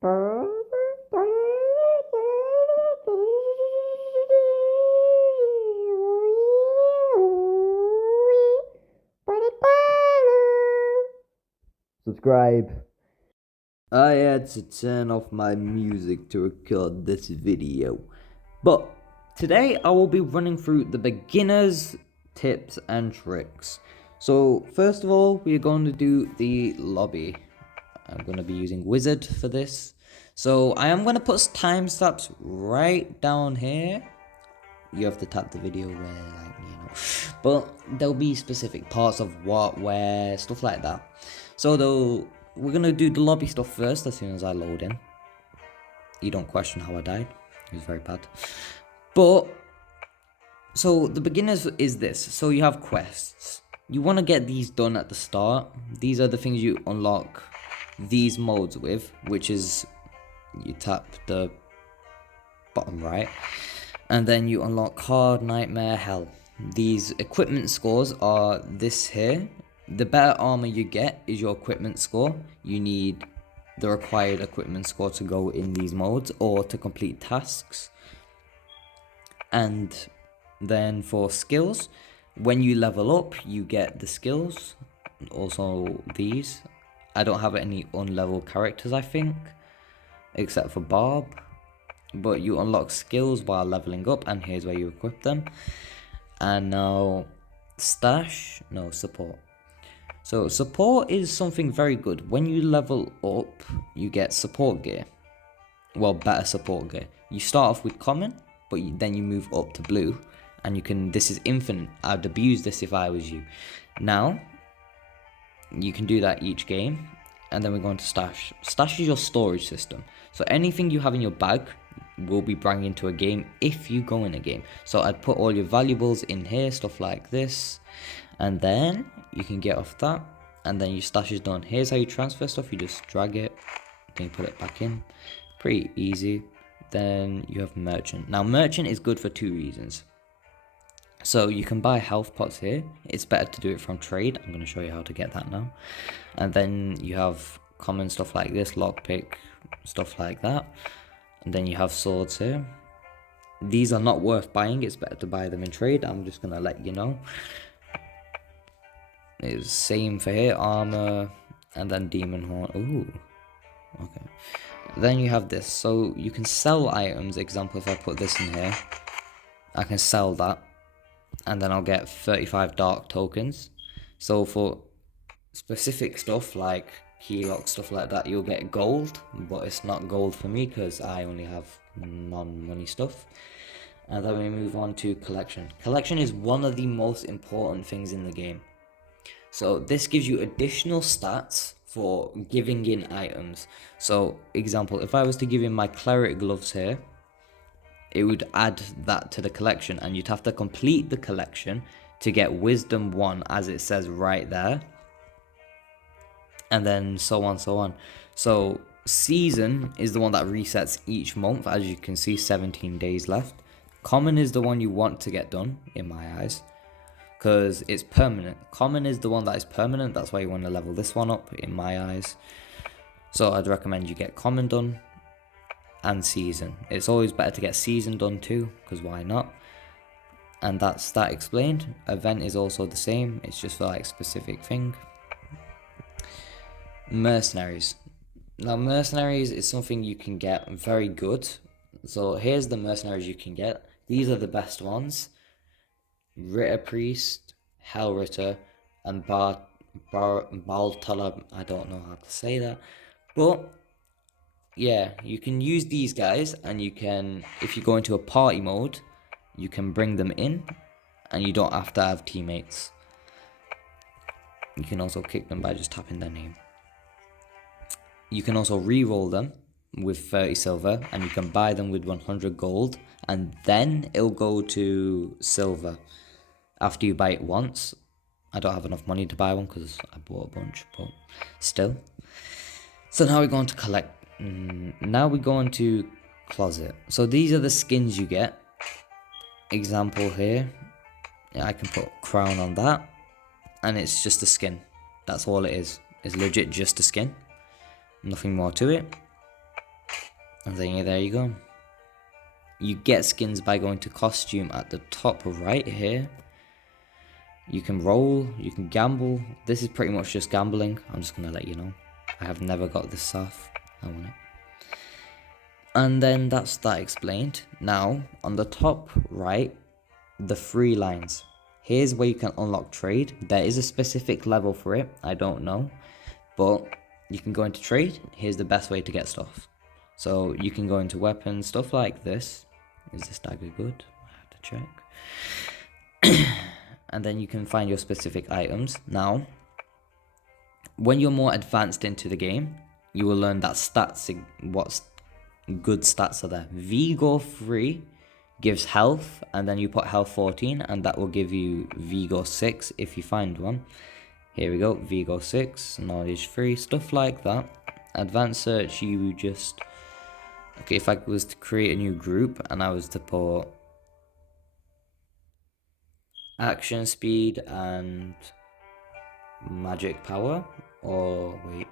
Subscribe. I had to turn off my music to record this video, but today I will be running through the beginners tips and tricks. So first of all, we are going to do the lobby. I'm going to be using Wizard for this. So I am going to put timestamps right down here. You have to tap the video where, but there'll be specific parts of what, where, stuff like that. So we're going to do the lobby stuff first as soon as I load in. You don't question how I died. It was very bad. But, so the beginners is this. So you have quests. You want to get these done at the start. These are the things you unlock these modes with, which is you tap the bottom right. And then you unlock Hard, Nightmare, Hell. These equipment scores are this here. The better armor you get is your equipment score. You need the required equipment score to go in these modes or to complete tasks. And then for skills, when you level up, you get the skills. Also these. I don't have any unleveled characters, I think, except for Barb. But you unlock skills while leveling up, and here's where you equip them. And now support. So support is something very good. When you level up, you get support gear. Well, better support gear. You start off with common, but then you move up to blue, and you can, this is infinite. I'd abuse this if I was you. Now you can do that each game. And then we're going to stash. Stash is your storage system. So anything you have in your bag will be brought into a game if you go in a game. So I'd put all your valuables in here, stuff like this. And then you can get off that. And then your stash is done. Here's how you transfer stuff. You just drag it. Then you put it back in. Pretty easy. Then you have merchant. Now merchant is good for two reasons. So you can buy health pots here. It's better to do it from trade. I'm going to show you how to get that now. And then you have common stuff like this, lockpick, stuff like that. And then you have swords here. These are not worth buying. It's better to buy them in trade. I'm just going to let you know. It's same for here, armor, and then demon horn. Ooh, okay. Then you have this. So you can sell items. Example, if I put this in here, I can sell that. And then I'll get 35 dark tokens. So for specific stuff like keylock, stuff like that, you'll get gold, but it's not gold for me because I only have non-money stuff. And then we move on to collection. Collection is one of the most important things in the game. So this gives you additional stats for giving in items. So example, if I was to give in my cleric gloves here, it would add that to the collection, and you'd have to complete the collection to get wisdom 1, as it says right there, and then so on. So season is the one that resets each month. As you can see, 17 days left. Common is the one you want to get done in my eyes because it's permanent. Common is the one that is permanent. That's why you want to level this one up in my eyes. So I'd recommend you get common done and season. It's always better to get season done too, because why not? And that's that explained. Event is also the same. It's just for like specific thing. Mercenaries. Now mercenaries is something you can get very good. So here's the mercenaries you can get. These are the best ones. Ritter Priest, Hell Ritter, and Baltala. I don't know how to say that, but yeah, you can use these guys, and you can, if you go into a party mode, you can bring them in, and you don't have to have teammates. You can also kick them by just tapping their name. You can also re-roll them with 30 silver, and you can buy them with 100 gold, and then it'll go to silver after you buy it once. I don't have enough money to buy one because I bought a bunch, but still. So now we're going to collect. Now we go into closet. So these are the skins you get. Example here. Yeah, I can put crown on that, and it's just a skin. That's all it is. It's legit just a skin. Nothing more to it. And then yeah, there you go. You get skins by going to costume at the top right here. You can roll, you can gamble. This is pretty much just gambling. I'm just gonna let you know. I have never got this stuff. I want it. And then that's that explained. Now, on the top right, the free lines. Here's where you can unlock trade. There is a specific level for it. I don't know. But you can go into trade. Here's the best way to get stuff. So you can go into weapons, stuff like this. Is this dagger good? I have to check. And then you can find your specific items. Now, when you're more advanced into the game, you will learn that what good stats are there. Vigor 3 gives health, and then you put health 14, and that will give you Vigor 6 if you find one. Here we go, Vigor 6, knowledge 3, stuff like that. Advanced search, you just... Okay, if I was to create a new group and I was to put action speed and magic power, or wait,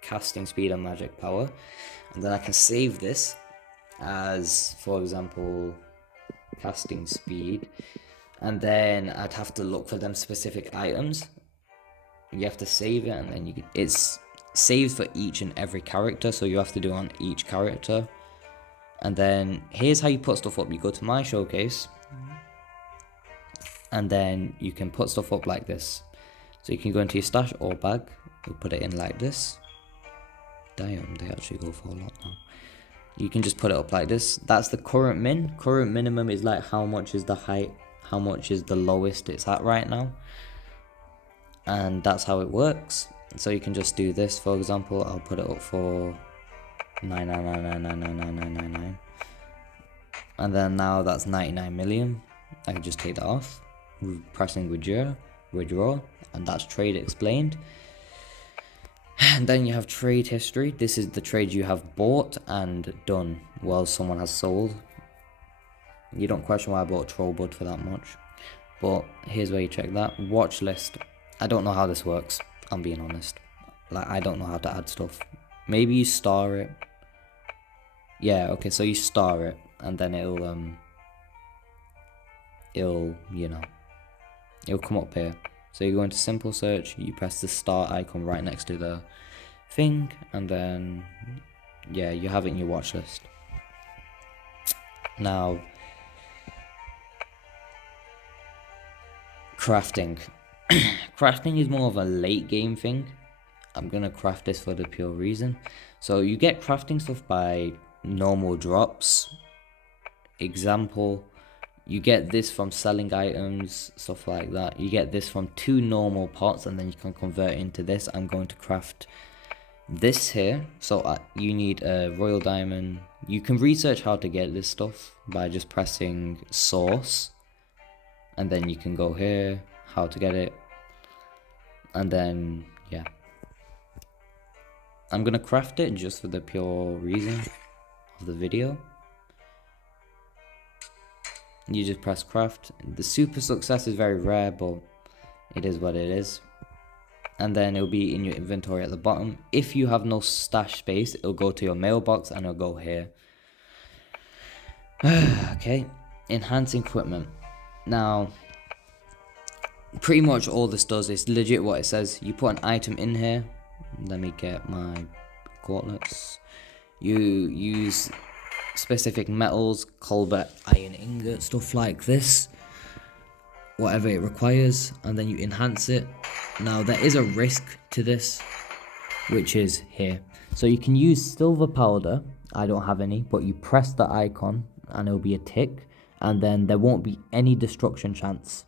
casting speed and magic power, and then I can save this as, for example, casting speed, and then I'd have to look for them specific items. You have to save it, and then it's saved for each and every character, so you have to do it on each character. And then here's how you put stuff up. You go to my showcase, and then you can put stuff up like this. So you can go into your stash or bag, you put it in like this. Damn, they actually go for a lot now. You can just put it up like this. That's the current min. Current minimum is like how much is the height, how much is the lowest it's at right now. And that's how it works. So you can just do this. For example, I'll put it up for 999999999. And then now that's 99 million. I can just take that off. Pressing withdraw, and that's trade explained. And then you have trade history. This is the trades you have bought and done while someone has sold. You don't question why I bought Troll Bud for that much. But here's where you check that. Watch list. I don't know how this works, I'm being honest. Like, I don't know how to add stuff. Maybe you star it. Yeah, okay, so you star it, and then it'll come up here. So you go into simple search, you press the star icon right next to the thing, and then yeah, you have it in your watch list. Now, crafting. Crafting is more of a late game thing. I'm gonna craft this for the pure reason. So you get crafting stuff by normal drops. Example, you get this from selling items, stuff like that. You get this from 2 normal pots, and then you can convert it into this. I'm going to craft this here. So you need a royal diamond. You can research how to get this stuff by just pressing source, and then you can go here, how to get it, and then yeah, I'm gonna craft it just for the pure reason of the video. You just press craft. The super success is very rare, but it is what it is. And then it'll be in your inventory at the bottom. If you have no stash space, it'll go to your mailbox and it'll go here. Okay, enhance equipment. Now, pretty much all this does is legit what it says. You put an item in here. Let me get my gauntlets. You use specific metals, Colbert iron ingot, stuff like this, whatever it requires, and then you enhance it. Now there is a risk to this, which is here. So you can use silver powder. I don't have any, but you press the icon and it'll be a tick, and then there won't be any destruction chance.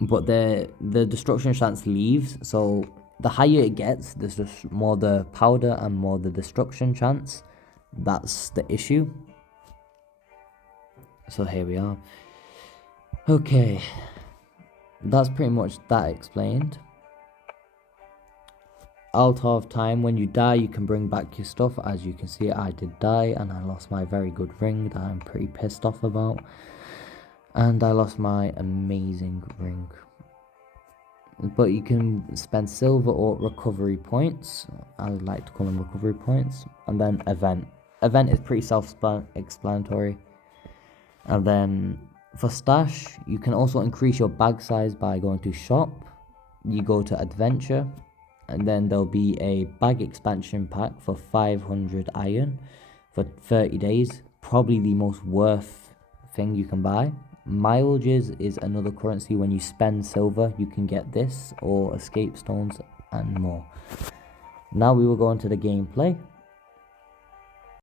But the destruction chance leaves, so the higher it gets, there's just more the powder and more the destruction chance. That's the issue. So here we are. Okay, that's pretty much that explained. Out of time, when you die, you can bring back your stuff. As you can see, I did die, and I lost my very good ring that I'm pretty pissed off about. And I lost my amazing ring. but you can spend silver or recovery points. I would like to call them recovery points. And then event. Event is pretty self-explanatory. And then for stash, you can also increase your bag size by going to shop. You go to adventure, and then there'll be a bag expansion pack for 500 iron for 30 days. Probably the most worth thing you can buy. Mileages is another currency. When you spend silver, you can get this or escape stones and more. Now we will go into the gameplay.